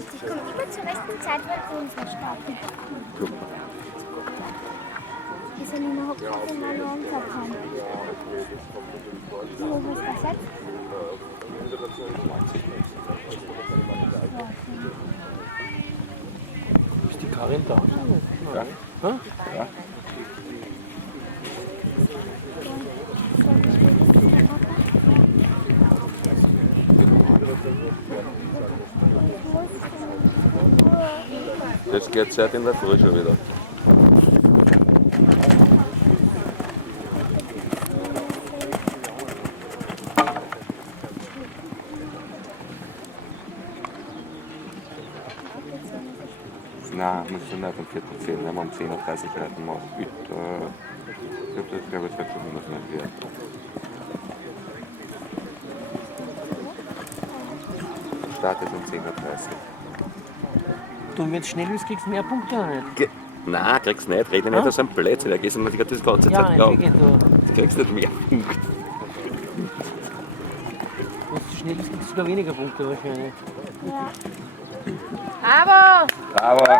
Ich komme immer zur rechten Zeit, weil unser starten. Die Selina hockt auf in meiner Unterpfanne. Wie hoch ist das jetzt? Ist die Karin da? Ja. Hm? Ja. Jetzt geht es halt in der Früh schon wieder. Nein, musst du nicht um 4:10, wenn wir um 10:30 Uhr reiten machen. Ich glaube, es wird schon noch nicht werden. Startet um 10:30 Uhr. Du, wenn du schnell bist, kriegst du mehr Punkte oder nicht? Nein, kriegst du nicht. Rede nicht aus einem Blödsinn. Da gehst du mir die ganze Zeit Ja, glauben. nicht wirklich, Du kriegst nicht mehr Punkte. wenn du schnell bist, kriegst du sogar weniger Punkte wahrscheinlich. Ja. Aber Aber